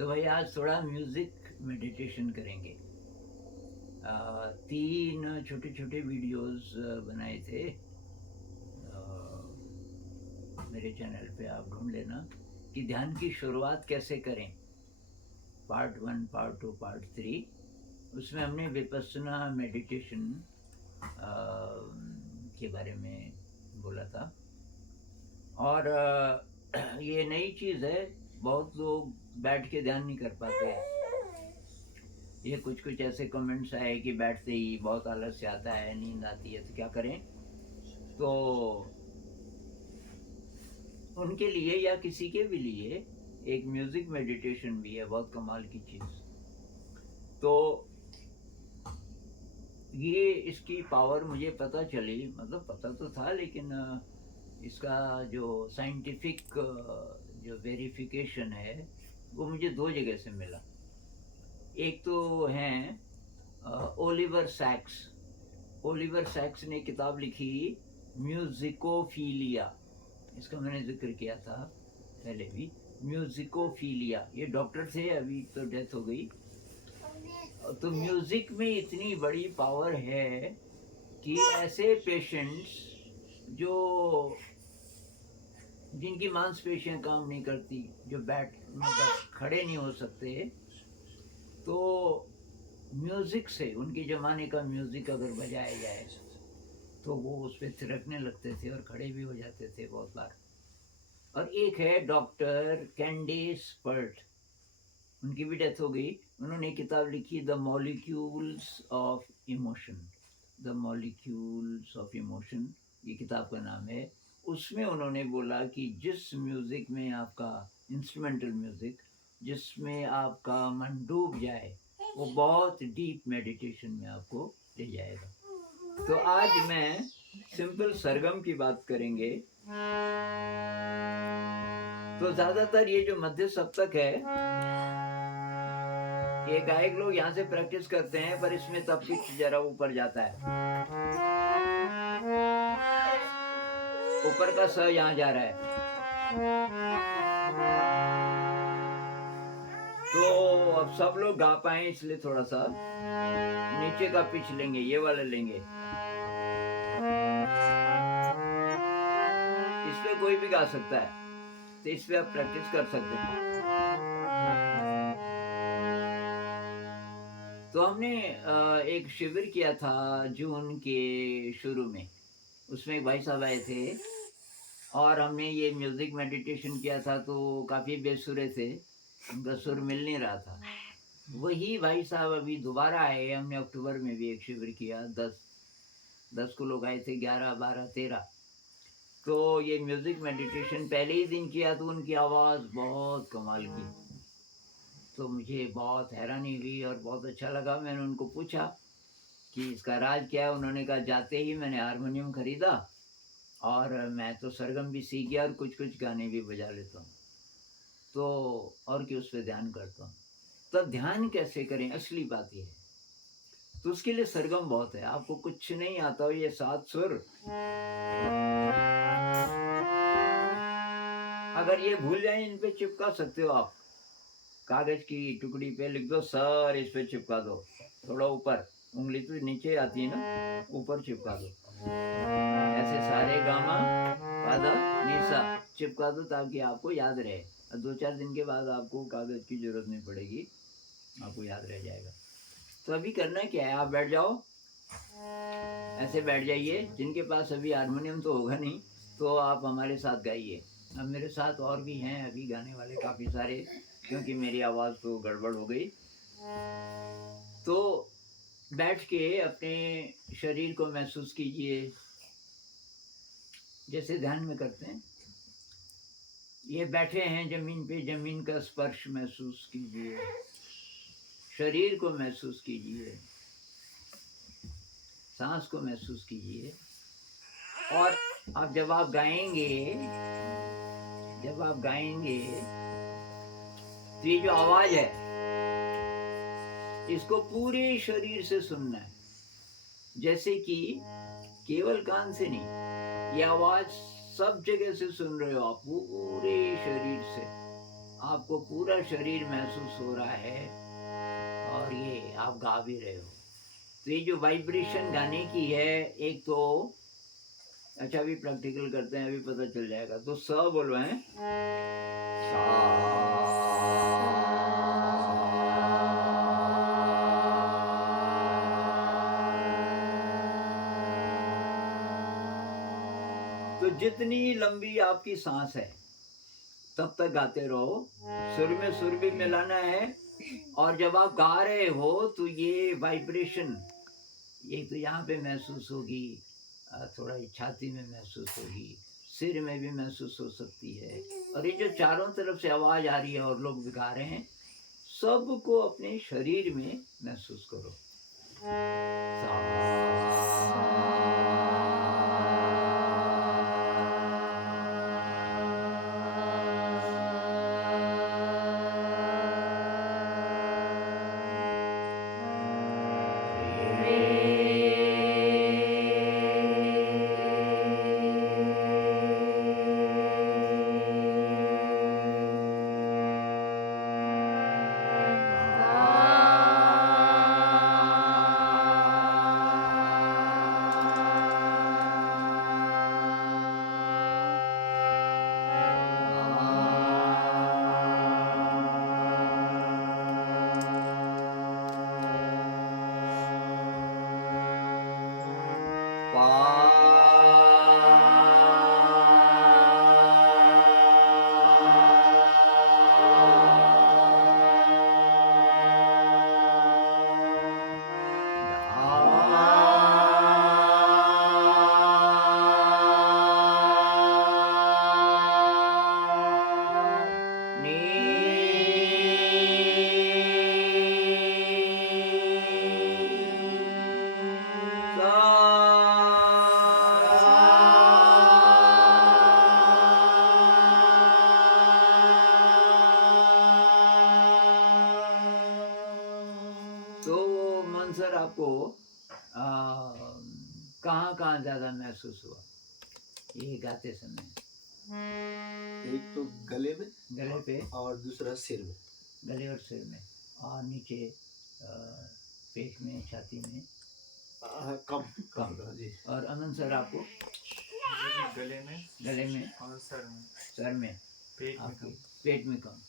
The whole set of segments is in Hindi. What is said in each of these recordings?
तो भाई आज थोड़ा म्यूज़िक मेडिटेशन करेंगे। 3 छोटे-छोटे वीडियोज़ बनाए थे। मेरे चैनल पे आप ढूँढ लेना कि ध्यान की शुरुआत कैसे करें। पार्ट 1, पार्ट 2, पार्ट 3 उसमें हमने विपस्सना मेडिटेशन के बारे में बोला था। और ये नई चीज़ है, बहुत लोग बैठ के ध्यान नहीं कर पाते हैं। ये कुछ-कुछ ऐसे कमेंट्स आए कि बैठते ही बहुत आलस्य आता है, नींद आती है, तो क्या करें? तो उनके लिए या किसी के भी लिए एक म्यूज़िक मेडिटेशन भी है, बहुत कमाल की चीज़। तो ये इसकी पावर मुझे पता चली, मतलब पता तो था लेकिन इसका जो साइंटिफ़िक जो वेरिफ़िकेशन है, वो मुझे 2 जगह से मिला। एक तो हैं ओलिवर सैक्स। ओलिवर सैक्स ने किताब लिखी म्यूज़िकोफीलिया। इसका मैंने ज़िक्र किया था पहले भी। म्यूज़िकोफीलिया, ये डॉक्टर थे, अभी तो डेथ हो गई। तो म्यूज़िक में इतनी बड़ी पावर है कि ऐसे पेशेंट्स जो जिनकी मांसपेशियाँ काम नहीं करती, जो मतलब खड़े नहीं हो सकते, तो म्यूज़िक से, उनके ज़माने का म्यूज़िक अगर बजाया जाए, तो वो उस पे थिरकने लगते थे और खड़े भी हो जाते थे बहुत बार। और एक है डॉक्टर कैंडिस पर्ट, उनकी भी डेथ हो गई। उन्होंने किताब लिखी the molecules of emotion. The molecules of emotion, ये किताब का नाम है। उसमें उन्होंने बोला कि जिस म्यूज़िक में आपका इंस्ट्रूमेंटल म्यूज़िक, जिसमें आपका मन डूब जाए, वो बहुत डीप मेडिटेशन में आपको ले जाएगा। तो आज मैं सिंपल सरगम की बात करेंगे। तो ज़्यादातर ये जो मध्य सप्तक है, ये गायक लोग यहाँ से प्रैक्टिस करते हैं, पर इसमें तब पिच ज़रा ऊपर जाता है। ऊपर का स यहाँ जा रहा है। तो अब सब लोग गा पाएँ इसलिए थोड़ा-सा नीचे का पिच लेंगे, ये वाला लेंगे। इस पे कोई भी गा सकता है, तो इस पे आप प्रैक्टिस कर सकते हैं। तो हमने एक शिविर किया था जून के शुरू में। उसमें एक भाई साहब आए थे और हमने ये म्यूज़िक मेडिटेशन किया था, तो काफ़ी बेसुरे थे, उनका सुर मिल नहीं रहा था। वही भाई साहब अभी दोबारा आए, हमने अक्टूबर में भी एक शिविर किया, 10 को लोग आए थे, 11, 12, 13। तो ये म्यूज़िक मेडिटेशन पहले ही दिन किया तो उनकी आवाज़ बहुत कमाल की। तो मुझे बहुत हैरानी हुई और बहुत अच्छा लगा। मैंने उनको पूछा कि इसका राज क्या है? उन्होंने कहा जाते ही मैंने हारमोनियम खरीदा और मैं तो सरगम भी सीख गया और कुछ-कुछ गाने भी बजा लेता हूँ। तो और कि उस पे ध्यान करता हूँ। तो ध्यान कैसे करें? असली बात ये है। तो उसके लिए सरगम बहुत है। आपको कुछ नहीं आता हो, ये 7 सुर अगर ये भूल जाएँ, इन पे चिपका सकते हो आप। कागज़ की टुकड़ी पे लिख दो सर, इस पे चिपका दो। थोड़ा ऊपर, उँगली तो नीचे आती है ना, ऊपर चिपका दो। ऐसे सारे गामा पाधा निसा चिपका दो ताकि आपको याद रहे। और 2-4 दिन के बाद आपको कागज़ की ज़रूरत नहीं पड़ेगी, आपको याद रह जाएगा। तो अभी करना क्या है, आप बैठ जाओ, ऐसे बैठ जाइए। जिनके पास अभी हारमोनियम तो होगा नहीं, तो आप हमारे साथ गाइए। अब मेरे साथ और भी हैं अभी गाने वाले काफ़ी सारे, क्योंकि मेरी आवाज़ तो गड़बड़ हो गई। तो बैठ के अपने शरीर को महसूस कीजिए, जैसे ध्यान में करते हैं। ये बैठे हैं ज़मीन पे, ज़मीन का स्पर्श महसूस कीजिए, शरीर को महसूस कीजिए, साँस को महसूस कीजिए। और अब जब आप गाएँगे, तो ये जो आवाज़ है, इसको पूरे शरीर से सुनना है। जैसे कि केवल कान से नहीं, ये आवाज़ सब जगह से सुन रहे हो आप, पूरे शरीर से। आप आपको पूरा शरीर महसूस हो रहा है और ये आप गा भी रहे हो। तो ये जो वाइब्रेशन गाने की है, एक तो अच्छा अभी प्रैक्टिकल करते हैं, अभी पता चल जाएगा। तो स बोलो है, तो जितनी लंबी आपकी सांस है तब तक गाते रहो। सुर में सुर भी मिलाना है, और जब आप गा रहे हो तो ये वाइब्रेशन ये तो यहाँ पे महसूस होगी, थोड़ा छाती में महसूस होगी, सिर में भी महसूस हो सकती है। और ये जो चारों तरफ से आवाज आ रही है और लोग गा रहे हैं, सबको अपने शरीर में महसूस करो। मंसर आपको कहाँ ज्यादा महसूस हुआ ये गाते समय? एक तो गले पे और दूसरा सिर में। गले और सिर में, और नीचे पेट में, छाती में कम जी। और अमन सर आपको? गले में और सर में पेट में कम,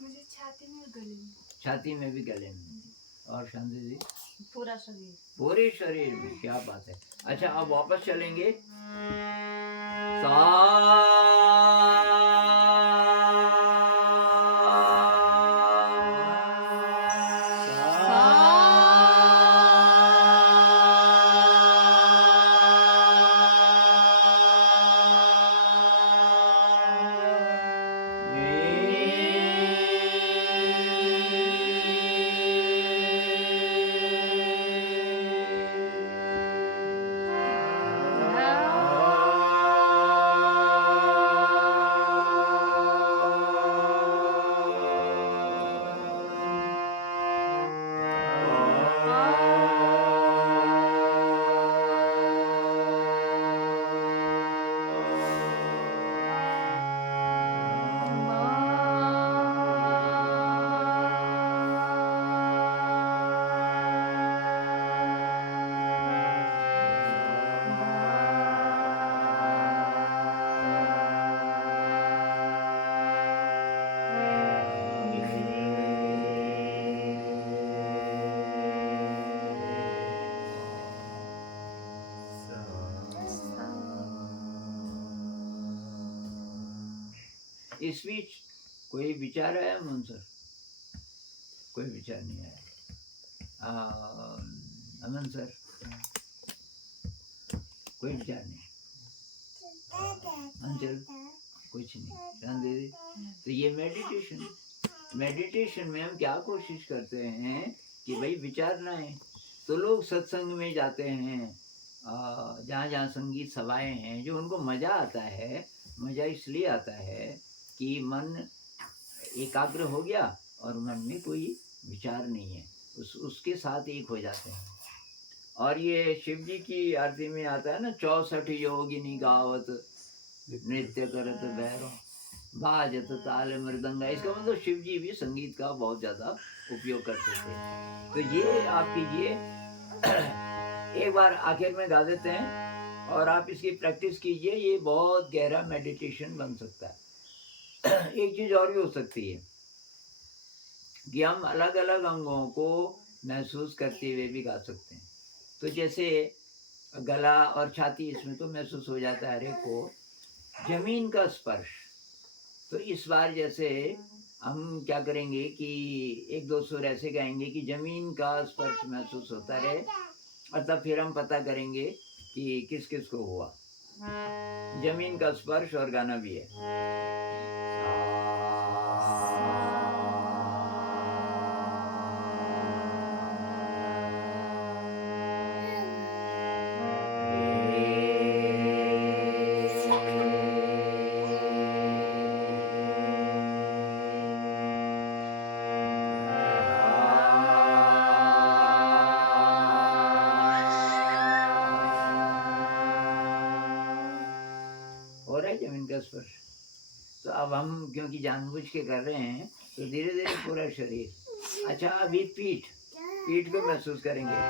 मुझे छाती में और गले में। छाती में भी, गले में। और शांति जी? पूरा शरीर, पूरे शरीर में। क्या बात है। अच्छा अब वापस चलेंगे। इस बीच कोई विचार आया मन सर? कोई विचार नहीं आया। अमन सर कोई विचार नहीं? अंचल कुछ नहीं? ध्यान दे दी। तो ये मेडिटेशन में हम क्या कोशिश करते हैं कि भाई विचार ना आए। तो लोग सत्संग में जाते हैं, जहाँ जहाँ संगीत सभाएं हैं, जो उनको मज़ा आता है, मज़ा इसलिए आता है कि मन एकाग्र हो गया और मन में कोई विचार नहीं है, उसके साथ एक हो जाते हैं। और ये शिव जी की आरती में आता है ना, 64 योगिनी गावत नृत्य करत भैरव। बाजत ताल मृदंगा, इसका मतलब शिव जी भी संगीत का बहुत ज्यादा उपयोग करते थे। तो ये आप कीजिए, एक बार आखिर में गा देते हैं और आप इसकी प्रैक्टिस कीजिए, ये बहुत गहरा मेडिटेशन बन सकता है। एक चीज और भी हो सकती है कि हम अलग अलग अंगों को महसूस करते हुए भी गा सकते हैं। तो जैसे गला और छाती, इसमें तो महसूस हो जाता है हर एक को। जमीन का स्पर्श, तो इस बार जैसे हम क्या करेंगे कि एक दो सुर ऐसे गाएंगे कि जमीन का स्पर्श महसूस होता रहे, और तब फिर हम पता करेंगे कि किस किस को हुआ। जमीन का स्पर्श और गाना भी है। हो रहा है जमीन का स्पर्श। तो अब हम क्योंकि जानबूझ के कर रहे हैं, तो धीरे धीरे पूरा शरीर। अच्छा, अभी पीठ, पीठ को महसूस करेंगे।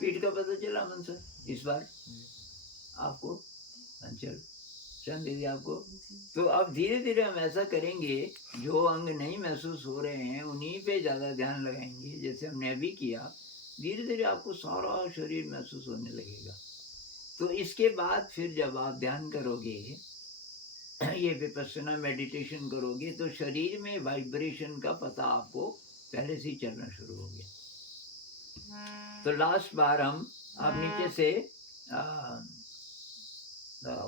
पीठ का पता चला मन सर इस बार आपको? चल चंद दीदी आपको। तो अब धीरे धीरे हम ऐसा करेंगे, जो अंग नहीं महसूस हो रहे हैं उन्हीं पे ज़्यादा ध्यान लगाएंगे, जैसे हमने अभी किया। धीरे धीरे आपको सारा शरीर महसूस होने लगेगा। तो इसके बाद फिर जब आप ध्यान करोगे, ये विपस्सना मेडिटेशन करोगे, तो शरीर में वाइब्रेशन का पता आपको पहले से ही चलना शुरू हो गया। तो लास्ट बार हम अब नीचे से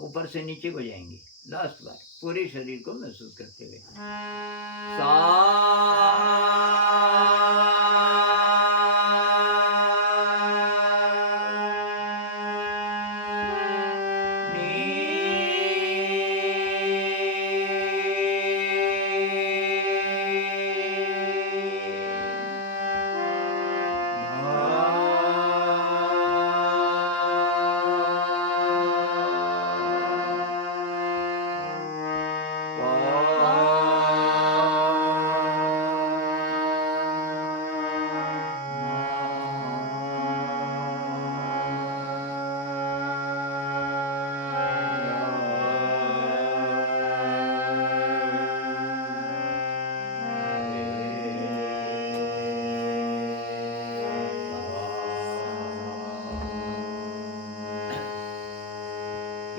ऊपर से नीचे को जाएंगे। लास्ट बार पूरे शरीर को महसूस करते हुए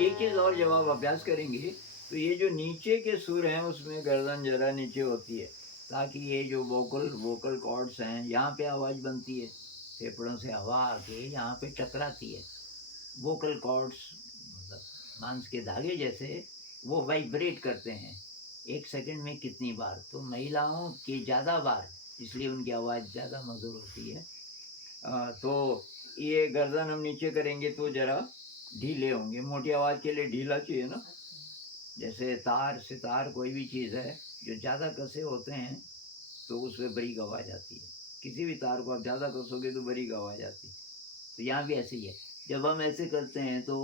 एक चीज और जब आप अभ्यास करेंगे, तो ये जो नीचे के सुर हैं उसमें गर्दन जरा नीचे होती है, ताकि ये जो वोकल कॉर्ड्स हैं, यहाँ पे आवाज़ बनती है, फेफड़ों से हवा आके यहाँ पे टकराती है। वोकल कॉर्ड्स मतलब मांस के धागे जैसे वो वाइब्रेट करते हैं। एक सेकंड में कितनी बार, तो महिलाओं के ज़्यादा बार, इसलिए उनकी आवाज़ ज़्यादा मधुर होती है। तो ये गर्दन हम नीचे करेंगे तो ज़रा ढीले होंगे। मोटी आवाज़ के लिए ढीला चाहिए ना, जैसे तार सितार कोई भी चीज़ है जो ज़्यादा कसे होते हैं तो उसमें बारीक आवाज़ आती है। किसी भी तार को आप ज़्यादा कसोगे तो बारीक आवाज़ आती है। तो यहाँ भी ऐसे ही है, जब हम ऐसे करते हैं तो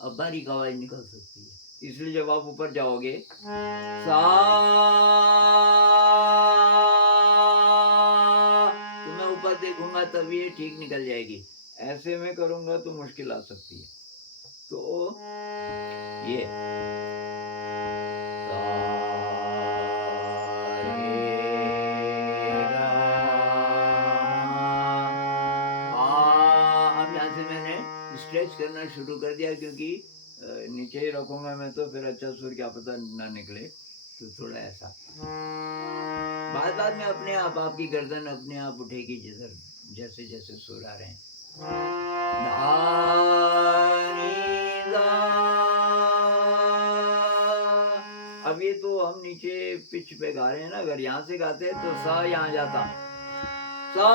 अब बारीक आवाज़ निकल सकती है। इसलिए जब आप ऊपर जाओगे सा, तो मैं ऊपर देखूंगा तब ये ठीक निकल जाएगी। ऐसे में करूँगा तो मुश्किल आ सकती है। तो ये अब यहाँ से मैंने स्ट्रेच करना शुरू कर दिया, क्योंकि नीचे ही रखूंगा मैं तो फिर अच्छा सुर क्या पता ना निकले, तो थोड़ा ऐसा बाद बाद में अपने आप आपकी गर्दन अपने आप उठेगी, जिधर जैसे जैसे सुर आ रहे हैं। धा, नी, धा। अब ये तो हम नीचे पिच पे गा रहे हैं ना, अगर यहाँ से गाते हैं तो सा यहाँ जाता, सा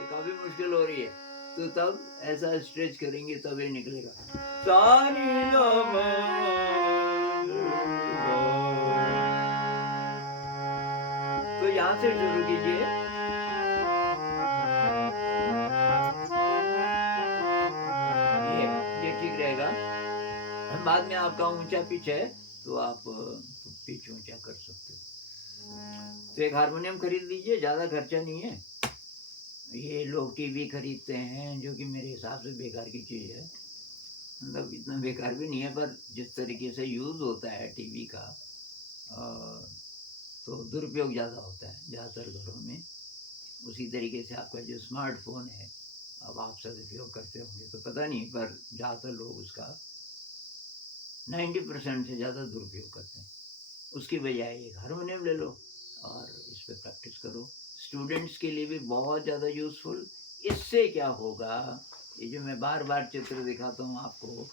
ये काफी मुश्किल हो रही है, तो तब ऐसा स्ट्रेच करेंगे तब ये निकलेगा। सा नी धा मा, तो यहाँ से शुरू कीजिए। ये ठीक रहेगा। बाद में आपका ऊंचा पिच है तो आप पिच ऊंचा कर सकते हो। तो एक हारमोनियम खरीद लीजिए, ज़्यादा खर्चा नहीं है। ये लोग टीवी खरीदते हैं जो कि मेरे हिसाब से बेकार की चीज़ है, मतलब इतना बेकार भी नहीं है, पर जिस तरीके से यूज़ होता है टीवी का तो दुरुपयोग ज़्यादा होता है ज़्यादातर घरों में। उसी तरीके से आपका जो स्मार्टफोन है, अब आप सदुपयोग करते होंगे तो पता नहीं, पर ज़्यादातर लोग उसका 90% से ज़्यादा दुरुपयोग करते हैं। उसकी बजाय एक हारमोनियम ले लो और इस पर प्रैक्टिस करो। स्टूडेंट्स के लिए भी बहुत ज़्यादा यूज़फुल। इससे क्या होगा, ये जो मैं बार बार चित्र दिखाता हूँ आपको,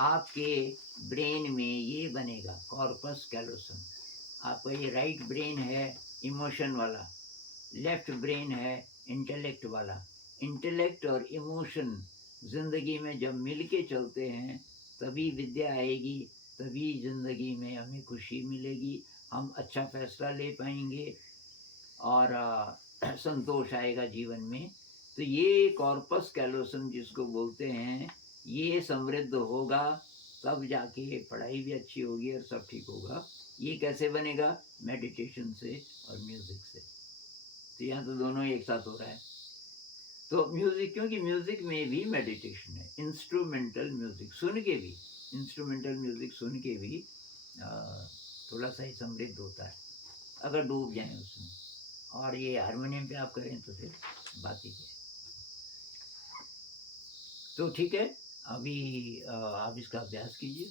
आपके ब्रेन में ये बनेगा कॉर्पस कैलोसम। आपका ये राइट ब्रेन है इमोशन वाला, लेफ्ट ब्रेन है इंटेलेक्ट वाला। इंटेलेक्ट और इमोशन ज़िंदगी में जब मिल के चलते हैं तभी विद्या आएगी, तभी ज़िंदगी में हमें खुशी मिलेगी, हम अच्छा फैसला ले पाएंगे और संतोष आएगा जीवन में। तो ये कॉर्पस कैलोसम जिसको बोलते हैं, ये समृद्ध होगा तब जाके पढ़ाई भी अच्छी होगी और सब ठीक होगा। ये कैसे बनेगा? मेडिटेशन से और म्यूज़िक से। तो यहाँ तो दोनों एक साथ हो रहा है। तो म्यूज़िक, क्योंकि म्यूज़िक में भी मेडिटेशन है, इंस्ट्रूमेंटल म्यूज़िक सुन के भी, इंस्ट्रूमेंटल म्यूज़िक सुन के भी थोड़ा सा ही समृद्ध होता है अगर डूब जाएं उसमें। और ये हारमोनियम पे आप करें तो फिर बात ही है। तो ठीक है, अभी आप इसका अभ्यास कीजिए।